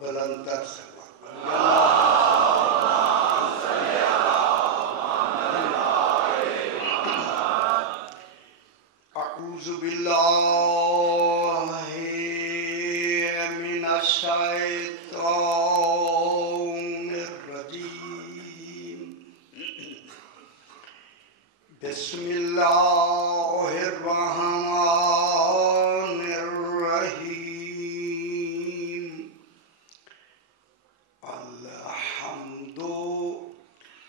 بلند تر سلام اعوذ باللہ من الشیطان الرجیم بسم اللہ الرحمن الرحیم الحمد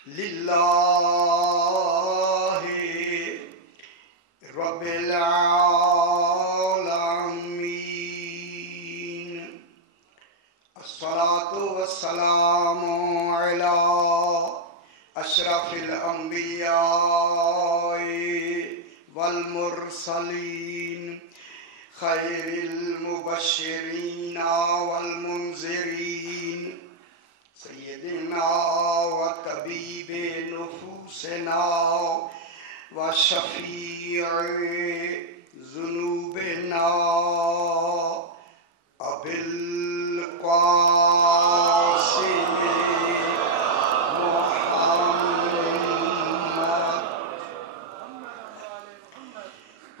للہ رب العالمین الصلاة والسلام علی اشرف الانبیاء والمرسلین خیر المبشرین والمنذرین سیدنا و طبیب نفوسنا و شفیع ذنوبنا ابی القاسم محمد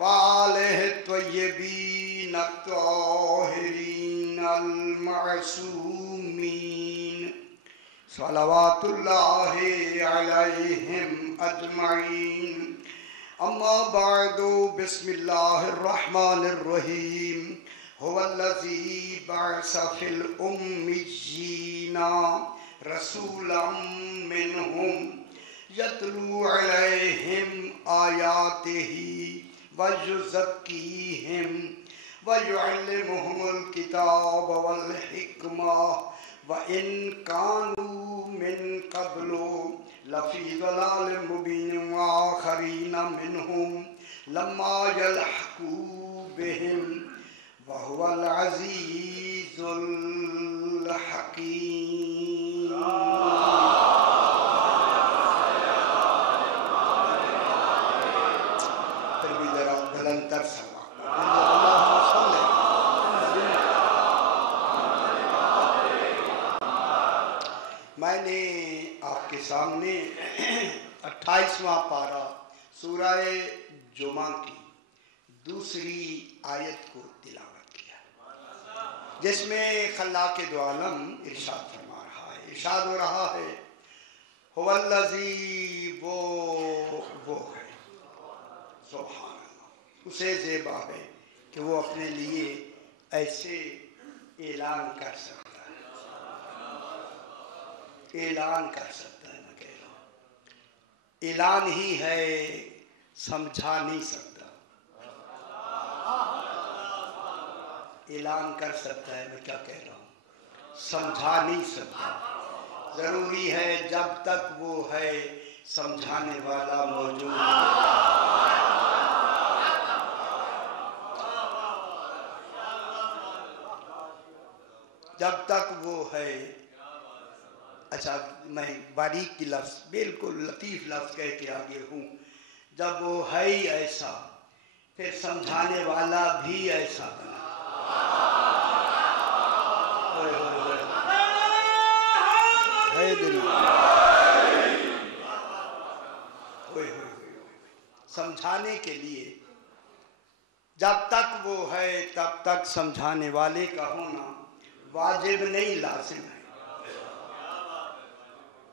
وآلہ الطیبین الطاہرین المعصومین صلوات اللہ علیہم اجمعین اما بعد بسم اللہ الرحمن الرحیم هو الذی بعث فی الأمیین رسولا منہم یتلو علیہم آیاتہ ویزکیہم ویعلمہم الکتاب والحکمہ وَإِن كَانُوا مِن قَبْلُ لَفِي ضَلَالٍ مُبِينٍ وَآخَرِينَ مِنْهُمْ لَمَّا يَلْحَقُوا بِهِمْ وَهُوَ الْعَزِيزُ الْحَكِيمُ پھر بھی ذرا بلند تر سوا میں نے آپ کے سامنے 28واں پارہ سورہ جمعہ کی دوسری آیت کو تلاوت کیا جس میں خلاق دو عالم ارشاد فرما رہا ہے ارشاد ہو رہا ہے هو الذی وہ ہے سبحان اللہ اسے زیبا ہے کہ وہ اپنے لیے ایسے اعلان کر سکتا اعلان کر سکتا ہے میں کہہ رہا ہوں اعلان ہی ہے سمجھا نہیں سکتا اعلان کر سکتا ہے میں کیا کہہ رہا ہوں سمجھا نہیں سکتا ضروری ہے جب تک وہ ہے سمجھانے والا موجود جب تک وہ ہے اچھا میں باریک کی لفظ بالکل لطیف لفظ کہہ کے آگے ہوں جب وہ ہے ہی ایسا پھر سمجھانے والا بھی ایسا بنا سمجھانے کے لیے جب تک وہ ہے تب تک سمجھانے والے کا ہونا واجب نہیں لازم ہے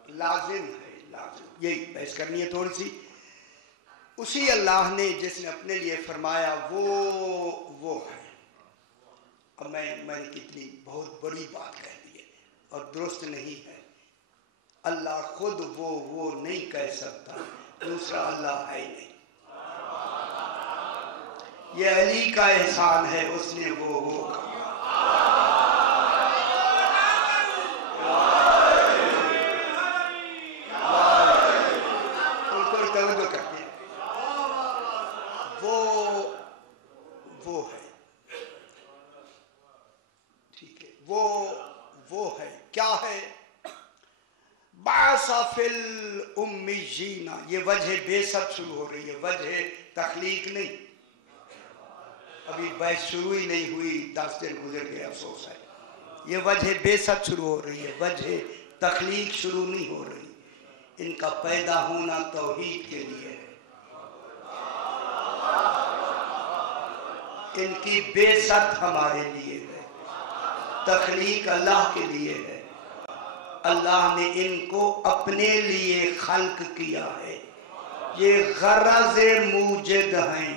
لازم یہی بحث کرنی ہے تھوڑی سی اسی اللہ نے جس نے اپنے لیے فرمایا وہ ہے اب میں نے کتنی بہت بڑی بات کہہ دی ہے اور درست نہیں ہے اللہ خود وہ نہیں کہہ سکتا دوسرا اللہ ہے ہی نہیں یہ علی کا احسان ہے اس نے وہ کہا وہ ہے ٹھیک ہے وہ ہے کیا ہے بعث فی الامیین یہ وجہ بے سب شروع ہو رہی ہے وجہ تخلیق نہیں ابھی بحث شروع ہی نہیں ہوئی 10 دن گزر گئے افسوس ہے یہ وجہ بیست شروع ہو رہی ہے، وجہ تخلیق شروع نہیں ہو رہی. ان کا پیدا ہونا توحید کے لیے ہے، ان کی بیست ہمارے لیے ہے، تخلیق اللہ کے لیے ہے. اللہ نے ان کو اپنے لیے خلق کیا ہے، یہ غرض موجد ہیں.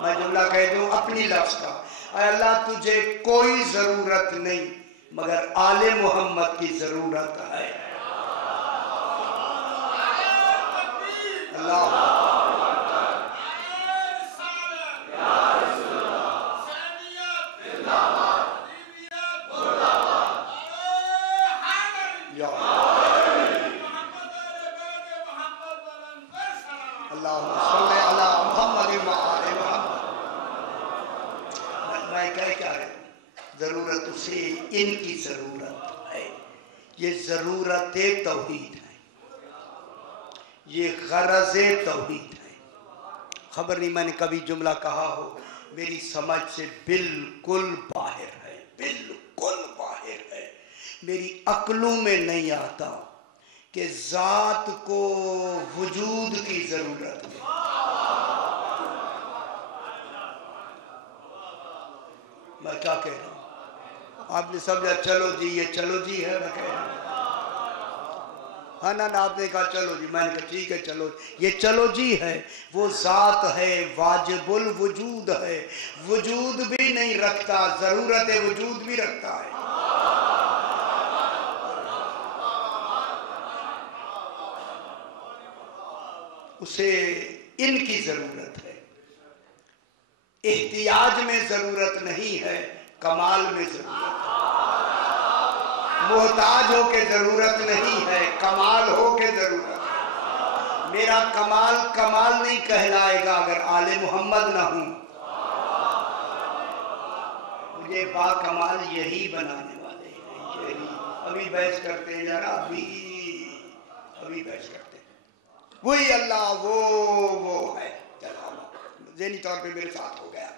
میں جملہ کہہ دوں اپنی لفظ کا، اے اللہ تجھے کوئی ضرورت نہیں مگر آل محمد کی ضرورت ہے. اللہ ضرورت اسے ان کی ضرورت ہے. یہ ضرورت توحید ہے، یہ غرض توحید ہے. خبر نہیں میں نے کبھی جملہ کہا ہو، میری سمجھ سے بالکل باہر ہے، بالکل باہر ہے. میری عقلوں میں نہیں آتا کہ ذات کو وجود کی ضرورت ہے. میں کیا کہہ رہا ہوں؟ آپ نے سمجھا چلو جی یہ چلو جی ہے، میں کہہ رہا ہوں ہاں نا آپ نے کہا چلو جی، میں نے کہا ٹھیک ہے چلو یہ چلو جی ہے. وہ ذات ہے، واجب الوجود ہے، وجود بھی نہیں رکھتا، ضرورت وجود بھی رکھتا ہے. اسے ان کی ضرورت ہے. احتیاج میں ضرورت نہیں ہے، کمال میں ضرورت ہے. محتاج ہو کے ضرورت نہیں ہے، کمال ہو کے ضرورت ہے. میرا کمال کمال نہیں کہلائے گا اگر آل محمد نہ ہوں. مجھے با کمال یہی بنانے والے ہیں، یہی. ابھی بحث کرتے ہیں یار، ابھی بحث کرتے ہیں. وہی اللہ وہ ہے. ذہنی طور پہ میرے ساتھ ہو گیا.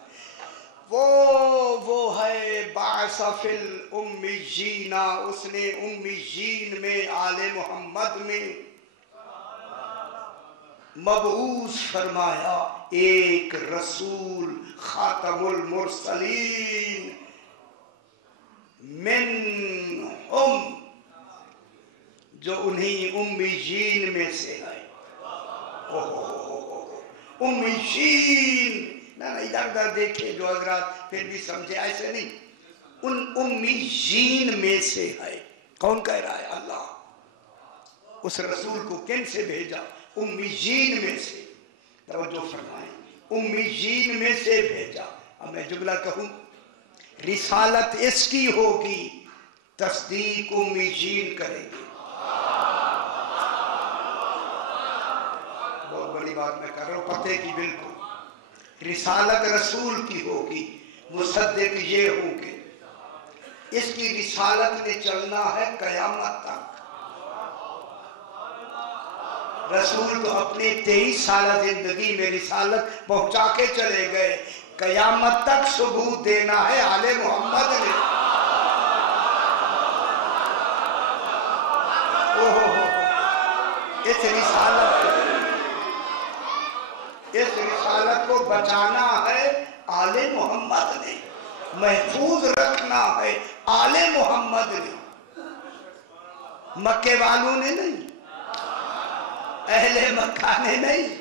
وہ ہے باعث فی الامیین، اس نے امیین میں آل محمد میں مبعوث فرمایا ایک رسول خاتم المرسلین منہم، جو انہی امیین میں سے ہے. امیین نہ ادھر ادھر دیکھے جو حضرات پھر بھی سمجھے، ایسے نہیں. ان امیین میں سے ہے. کون کہہ رہا ہے؟ اللہ. اس رسول کو کن سے بھیجا؟ امیین میں سے. توجہ فرمائیں، امیین میں سے بھیجا. اب میں جملہ کہوں، رسالت اس کی ہوگی، تصدیق امیین کریں گے. بہت بڑی بات میں کر رہا ہوں، پتے کی بالکل. رسالت رسول کی ہوگی، مصدق یہ ہوں گے. اس کی رسالت نے چلنا ہے قیامت تک. رسول تو اپنے 23 سالہ زندگی میں رسالت پہنچا کے چلے گئے، قیامت تک ثبوت دینا ہے آل محمد نے. اس رسالت کو بچانا ہے آل محمد نے، محفوظ رکھنا ہے آل محمد نے. مکے والوں نے نہیں، اہل مکہ نے نہیں،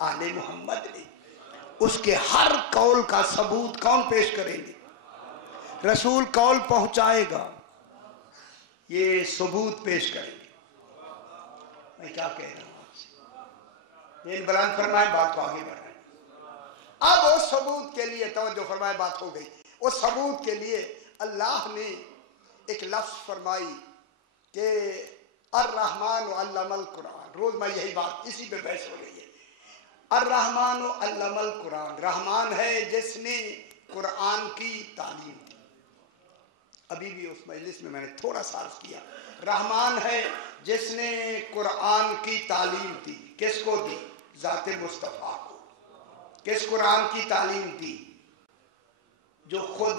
آل محمد نے. اس کے ہر قول کا ثبوت کون پیش کریں گے؟ رسول قول پہنچائے گا، یہ ثبوت پیش کریں گے. میں کیا کہہ رہا ہوں آپ سے؟ یہ بلند فرمائے، بات کو آگے بڑھ رہے ہیں. اب اس ثبوت کے لیے توجہ فرمائے، بات ہو گئی. اس ثبوت کے لیے اللہ نے ایک لفظ فرمائی کہ الرحمن علم القرآن. روز میں یہی بات، اسی پہ بحث ہو رہی ہے. الرحمن علم القرآن، رحمان ہے جس نے قرآن کی تعلیم دی. ابھی بھی اس مجلس میں نے تھوڑا سا عرض کیا، رحمان ہے جس نے قرآن کی تعلیم دی. کس کو دی؟ ذات مصطفیٰ کو. کس قرآن کی تعلیم دی؟ جو خود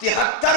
73